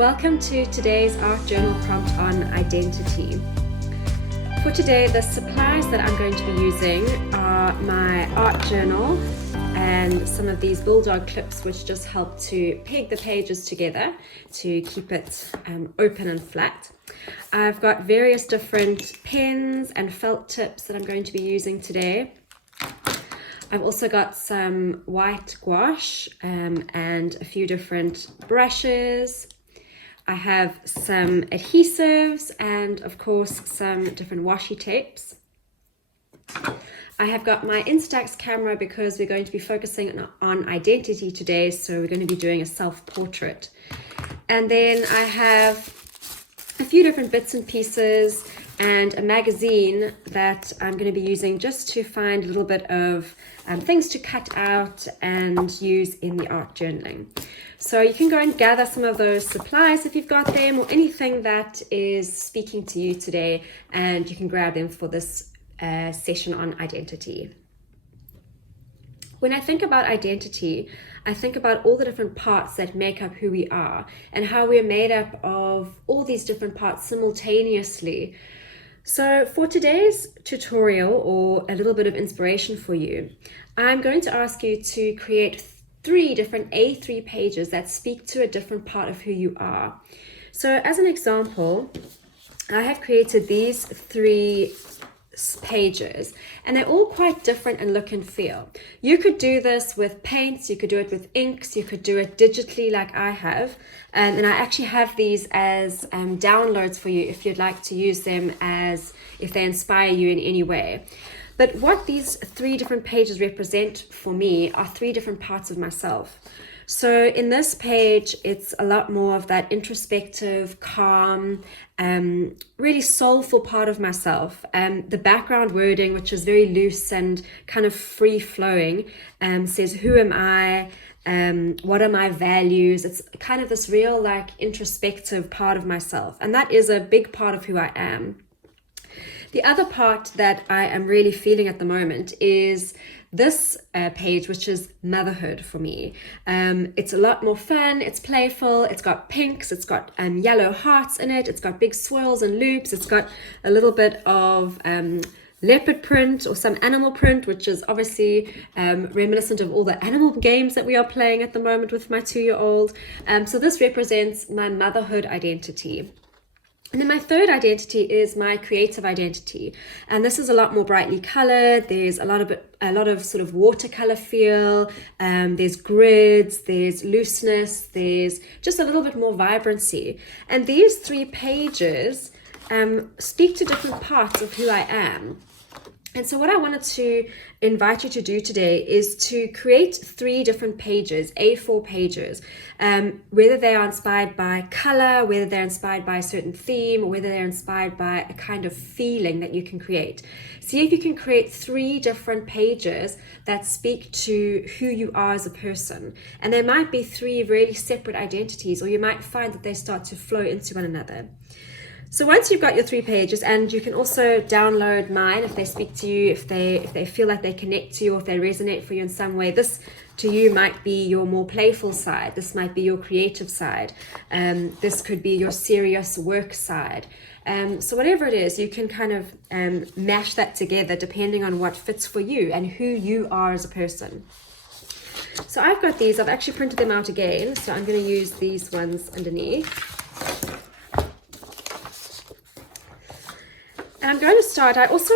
Welcome to today's art journal prompt on identity. For today, the supplies that I'm going to be using are my art journal and some of these bulldog clips, which just help to peg the pages together to keep it open and flat. I've got various different pens and felt tips that I'm going to be using today. I've also got some white gouache and a few different brushes. I have some adhesives and of course some different washi tapes. I have got my Instax camera because we're going to be focusing on identity today, so we're going to be doing a self-portrait. And then I have a few different bits and pieces and a magazine that I'm going to be using just to find a little bit of things to cut out and use in the art journaling. So you can go and gather some of those supplies if you've got them, or anything that is speaking to you today, and you can grab them for this session on identity. When I think about identity, I think about all the different parts that make up who we are and how we're made up of all these different parts simultaneously. So for today's tutorial, or a little bit of inspiration for you, I'm going to ask you to create 3 different A3 pages that speak to a different part of who you are. So as an example, I have created these 3 pages, and they're all quite different in look and feel. You could do this with paints, you could do it with inks, you could do it digitally like I have, and I actually have these as downloads for you if you'd like to use them as if they inspire you in any way. But what these 3 different pages represent for me are 3 different parts of myself. So in this page, it's a lot more of that introspective, calm, really soulful part of myself. The background wording, which is very loose and kind of free-flowing, says, who am I? What are my values? It's kind of this real introspective part of myself. And that is a big part of who I am. The other part that I am really feeling at the moment is this page, which is motherhood for me. It's a lot more fun, it's playful, it's got pinks, it's got yellow hearts in it, it's got big swirls and loops, it's got a little bit of leopard print or some animal print, which is obviously reminiscent of all the animal games that we are playing at the moment with my 2-year-old. So this represents my motherhood identity. And then my third identity is my creative identity, and this is a lot more brightly colored. There's a lot of sort of watercolor feel. There's grids, there's looseness, there's just a little bit more vibrancy. And these 3 pages speak to different parts of who I am. And so what I wanted to invite you to do today is to create 3 different pages, A4 pages, whether they are inspired by color, whether they're inspired by a certain theme, or whether they're inspired by a kind of feeling that you can create. See if you can create 3 different pages that speak to who you are as a person. And there might be 3 really separate identities, or you might find that they start to flow into one another. So once you've got your 3 pages, and you can also download mine if they speak to you, if they feel like they connect to you, or if they resonate for you in some way. This to you might be your more playful side. This might be your creative side. This could be your serious work side. So whatever it is, you can kind of mash that together depending on what fits for you and who you are as a person. So I've got these. I've actually printed them out again. So I'm going to use these ones underneath. And I'm going to start, I also,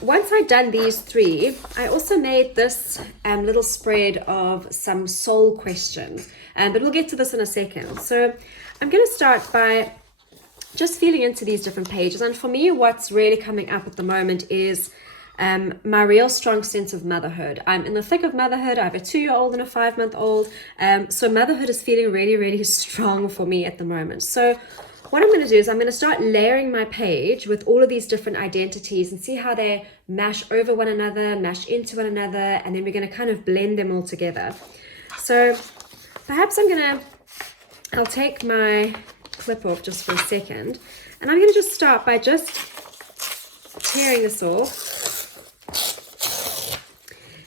once I'd done these 3, I also made this little spread of some soul questions, but we'll get to this in a second. So I'm going to start by just feeling into these different pages. And for me, what's really coming up at the moment is my real strong sense of motherhood. I'm in the thick of motherhood. I have a 2-year-old and a 5-month-old. So motherhood is feeling really, really strong for me at the moment. So what I'm going to do is I'm going to start layering my page with all of these different identities and see how they mash over one another, mash into one another, and then we're going to kind of blend them all together. So perhaps I'll take my clip off just for a second, and I'm going to just start by just tearing this off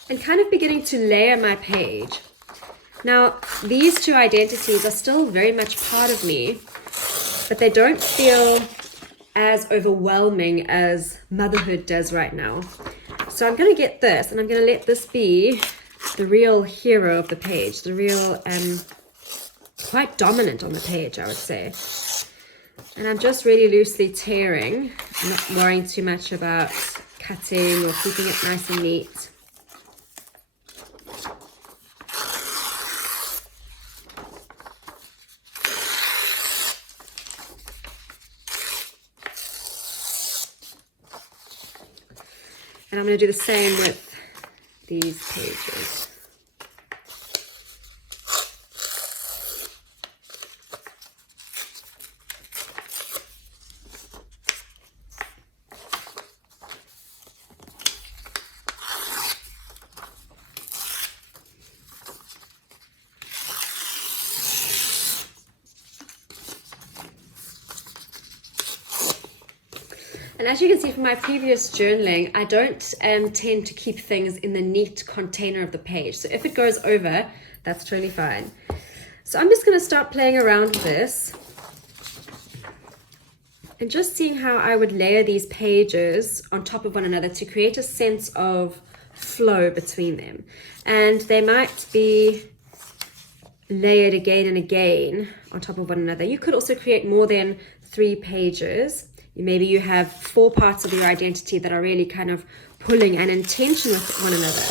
and kind of beginning to layer my page. Now, these two identities are still very much part of me, but they don't feel as overwhelming as motherhood does right now. So I'm going to get this, and I'm going to let this be the real hero of the page, the real, quite dominant on the page, I would say. And I'm just really loosely tearing. I'm not worrying too much about cutting or keeping it nice and neat. And I'm going to do the same with these pages. And as you can see from my previous journaling, I don't tend to keep things in the neat container of the page. So if it goes over, that's totally fine. So I'm just going to start playing around with this and just seeing how I would layer these pages on top of one another to create a sense of flow between them. And they might be layered again and again on top of one another. You could also create more than 3 pages. Maybe you have 4 parts of your identity that are really kind of pulling an intention with one another.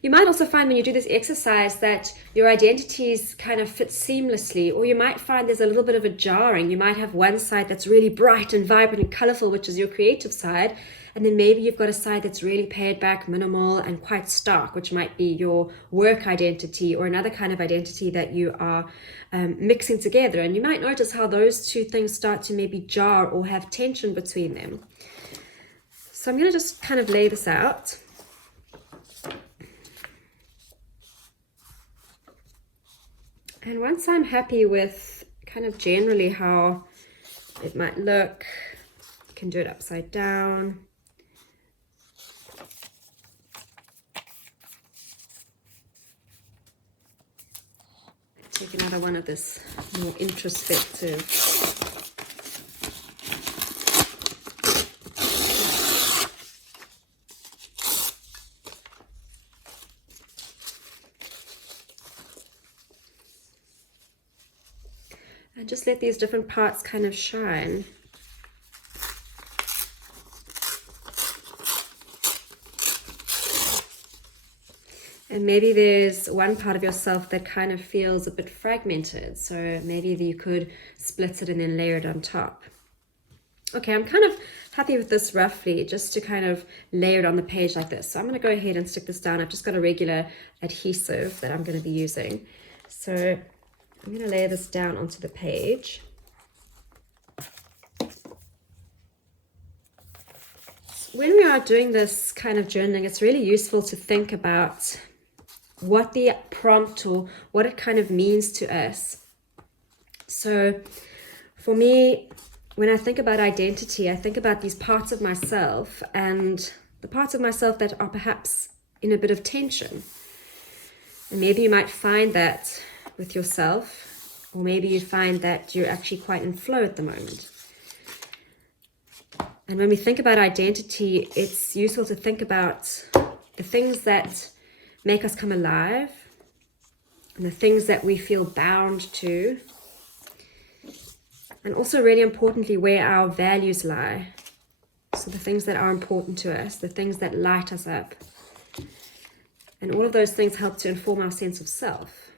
You might also find when you do this exercise that your identities kind of fit seamlessly, or you might find there's a little bit of a jarring. You might have one side that's really bright and vibrant and colorful, which is your creative side, and then maybe you've got a side that's really pared back, minimal, and quite stark, which might be your work identity or another kind of identity that you are mixing together. And you might notice how those two things start to maybe jar or have tension between them. So I'm going to just kind of lay this out. And once I'm happy with kind of generally how it might look, you can do it upside down. Take another one of this more introspective. And just let these different parts kind of shine. And maybe there's one part of yourself that kind of feels a bit fragmented. So maybe you could split it and then layer it on top. Okay, I'm kind of happy with this roughly, just to kind of layer it on the page like this. So I'm going to go ahead and stick this down. I've just got a regular adhesive that I'm going to be using. So I'm going to layer this down onto the page. When we are doing this kind of journaling, it's really useful to think about what the prompt or what it kind of means to us. So for me, when I think about identity, I think about these parts of myself and the parts of myself that are perhaps in a bit of tension. And maybe you might find that with yourself, or maybe you find that you're actually quite in flow at the moment. And when we think about identity, it's useful to think about the things that make us come alive and the things that we feel bound to. And also really importantly, where our values lie. So the things that are important to us, the things that light us up. And all of those things help to inform our sense of self.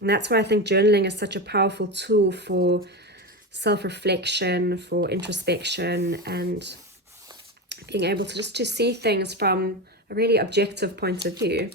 And that's why I think journaling is such a powerful tool for self-reflection, for introspection, and being able to just to see things from a really objective point of view.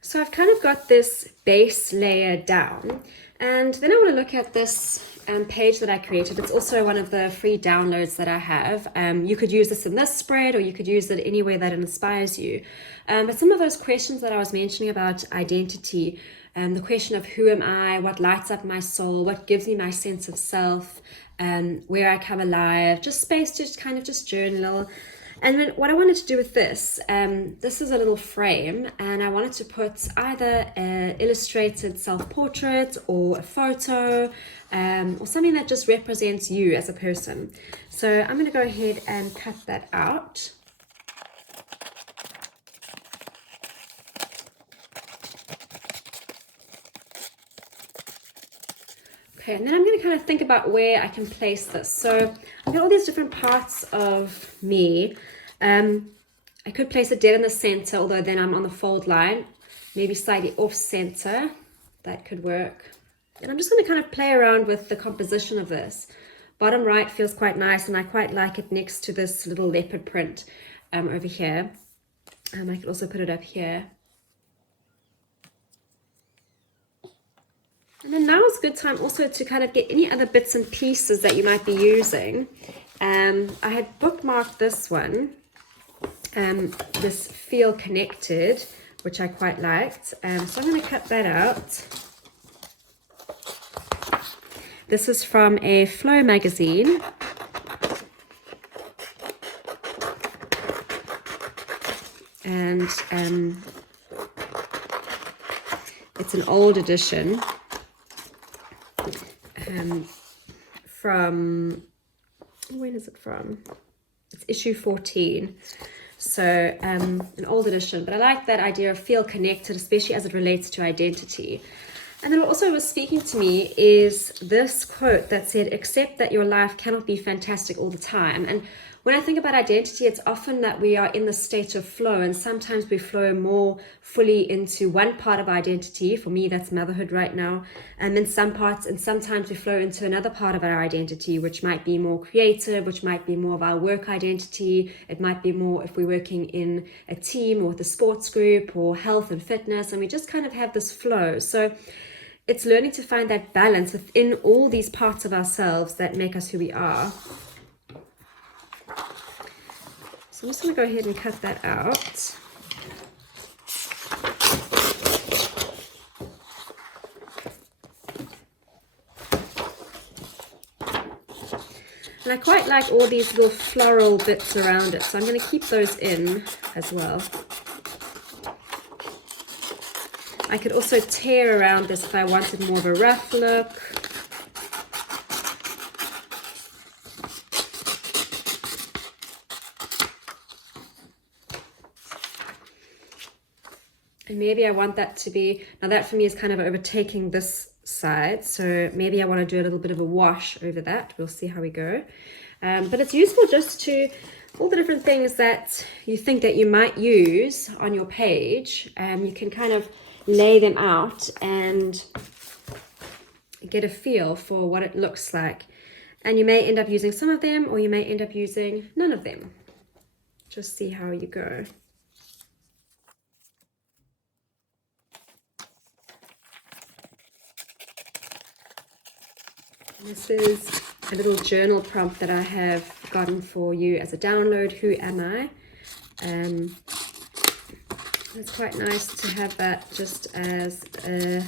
So I've kind of got this base layer down, and then I want to look at this page that I created. It's also one of the free downloads that I have. You could use this in this spread, or you could use it any way that inspires you. But some of those questions that I was mentioning about identity, the question of who am I, what lights up my soul, what gives me my sense of self, where I come alive, just space to just kind of just journal. And then what I wanted to do with this, this is a little frame, and I wanted to put either an illustrated self-portrait or a photo, or something that just represents you as a person. So I'm going to go ahead and cut that out. Okay, and then I'm going to kind of think about where I can place this. So I've got all these different parts of me. I could place it dead in the center, although then I'm on the fold line, maybe slightly off center. That could work. And I'm just going to kind of play around with the composition of this. Bottom right feels quite nice, and I quite like it next to this little leopard print over here. I could also put it up here. And then now is a good time also to kind of get any other bits and pieces that you might be using. I had bookmarked this one, this feel connected, which I quite liked. So I'm going to cut that out. This is from a Flow magazine. And it's an old edition. From, when is it from? It's issue 14. So an old edition, but I like that idea of feel connected, especially as it relates to identity. And then what also was speaking to me is this quote that said, accept that your life cannot be fantastic all the time. And when I think about identity, it's often that we are in the state of flow, and sometimes we flow more fully into one part of identity. For me, that's motherhood right now. And then sometimes we flow into another part of our identity, which might be more creative, which might be more of our work identity. It might be more if we're working in a team or with a sports group or health and fitness, and we just kind of have this flow. So it's learning to find that balance within all these parts of ourselves that make us who we are. So I'm just going to go ahead and cut that out. And I quite like all these little floral bits around it, so I'm going to keep those in as well. I could also tear around this if I wanted more of a rough look. And maybe I want that to be, now that for me is kind of overtaking this side, so maybe I want to do a little bit of a wash over that. We'll see how we go. But it's useful just to, all the different things that you think that you might use on your page, you can kind of lay them out and get a feel for what it looks like. And you may end up using some of them, or you may end up using none of them. Just see how you go. This is a little journal prompt that I have gotten for you as a download. Who am I? It's quite nice to have that just as a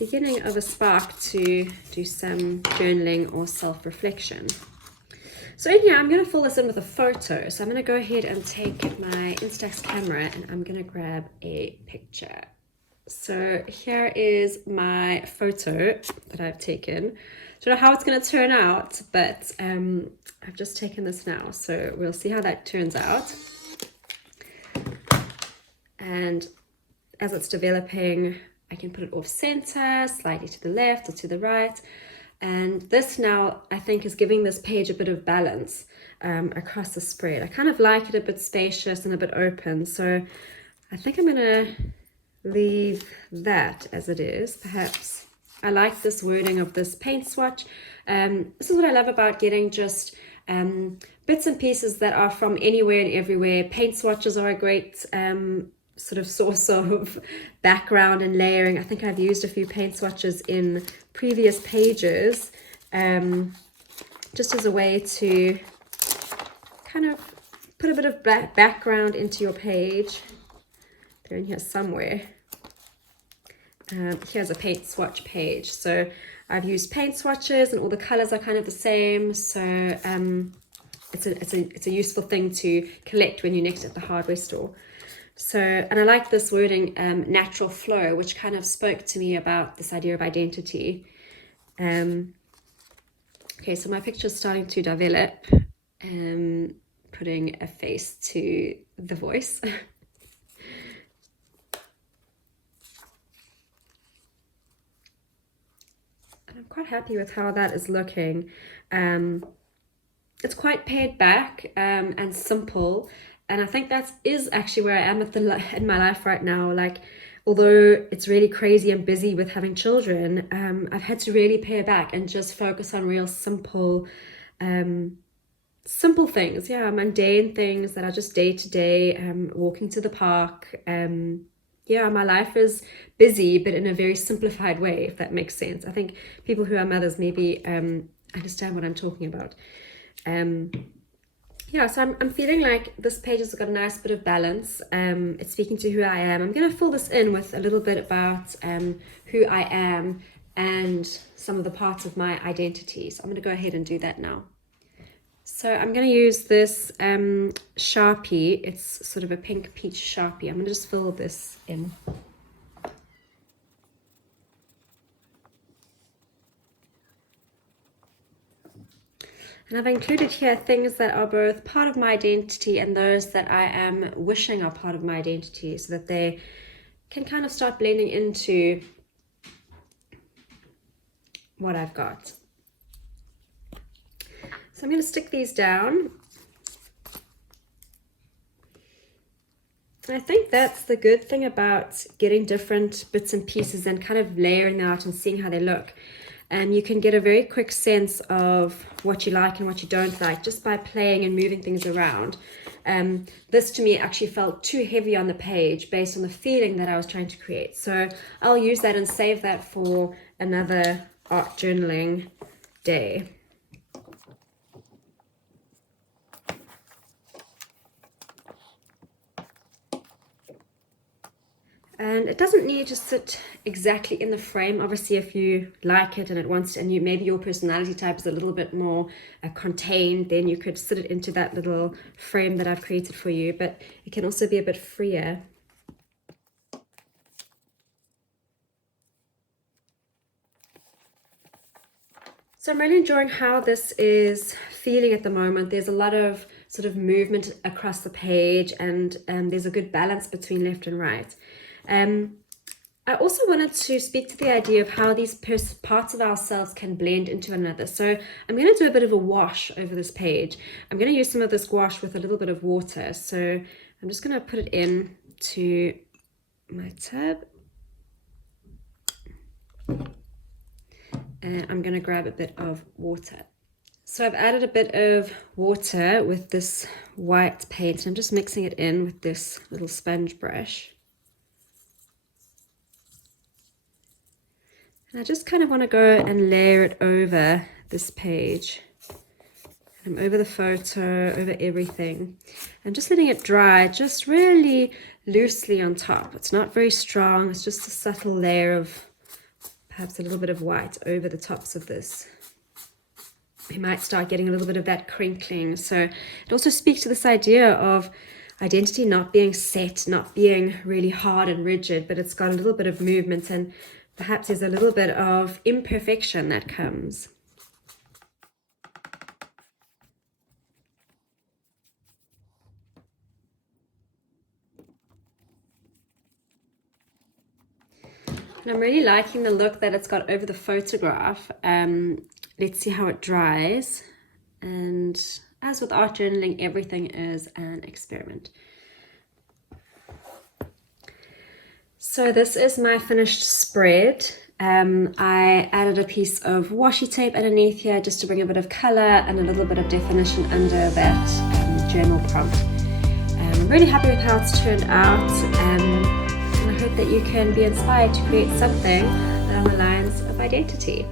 beginning of a spark to do some journaling or self-reflection. So in here, I'm going to fill this in with a photo. So I'm going to go ahead and take my Instax camera and I'm going to grab a picture. So here is my photo that I've taken. I don't know how it's going to turn out, but I've just taken this now. So we'll see how that turns out. And as it's developing, I can put it off center, slightly to the left or to the right. And this now, I think, is giving this page a bit of balance across the spread. I kind of like it a bit spacious and a bit open. So I think I'm going to leave that as it is, perhaps. I like this wording of this paint swatch. This is what I love about getting just bits and pieces that are from anywhere and everywhere. Paint swatches are a great sort of source of background and layering. I think I've used a few paint swatches in previous pages, just as a way to kind of put a bit of background into your page. They're in here somewhere. Here's a paint swatch page. So I've used paint swatches and all the colors are kind of the same. So it's a useful thing to collect when you're next at the hardware store. So, and I like this wording, natural flow, which kind of spoke to me about this idea of identity. Okay, so my picture's starting to develop, putting a face to the voice. I'm quite happy with how that is looking. It's quite pared back and simple, and I think that is actually where I am in my life right now. Like, although it's really crazy and busy with having children, I've had to really pare back and just focus on real simple things, mundane things that are just day to day, walking to the park. My life is busy, but in a very simplified way, if that makes sense. I think people who are mothers maybe understand what I'm talking about. So I'm feeling like this page has got a nice bit of balance. It's speaking to who I am. I'm going to fill this in with a little bit about who I am and some of the parts of my identity. So I'm going to go ahead and do that now. So I'm going to use this Sharpie. It's sort of a pink peach Sharpie. I'm going to just fill this in. And I've included here things that are both part of my identity and those that I am wishing are part of my identity, so that they can kind of start blending into what I've got. So I'm going to stick these down. And I think that's the good thing about getting different bits and pieces and kind of layering them out and seeing how they look. And you can get a very quick sense of what you like and what you don't like just by playing and moving things around. This to me actually felt too heavy on the page based on the feeling that I was trying to create. So I'll use that and save that for another art journaling day. And it doesn't need to sit exactly in the frame. Obviously, if you like it and it wants to, and maybe your personality type is a little bit more contained, then you could sit it into that little frame that I've created for you. But it can also be a bit freer. So I'm really enjoying how this is feeling at the moment. There's a lot of sort of movement across the page, and there's a good balance between left and right. I also wanted to speak to the idea of how these parts of ourselves can blend into another. So I'm going to do a bit of a wash over this page. I'm going to use some of this gouache with a little bit of water. So I'm just going to put it in to my tub. And I'm going to grab a bit of water. So I've added a bit of water with this white paint. I'm just mixing it in with this little sponge brush. And I just kind of want to go and layer it over this page. I'm over the photo, over everything. I'm just letting it dry just really loosely on top. It's not very strong. It's just a subtle layer of perhaps a little bit of white over the tops of this. We might start getting a little bit of that crinkling. So it also speaks to this idea of identity not being set, not being really hard and rigid, but it's got a little bit of movement, and perhaps there's a little bit of imperfection that comes. And I'm really liking the look that it's got over the photograph. Let's see how it dries. And as with art journaling, everything is an experiment. So this is my finished spread. I added a piece of washi tape underneath here just to bring a bit of color and a little bit of definition under that journal prompt. I'm really happy with how it's turned out, and I hope that you can be inspired to create something along the lines of identity.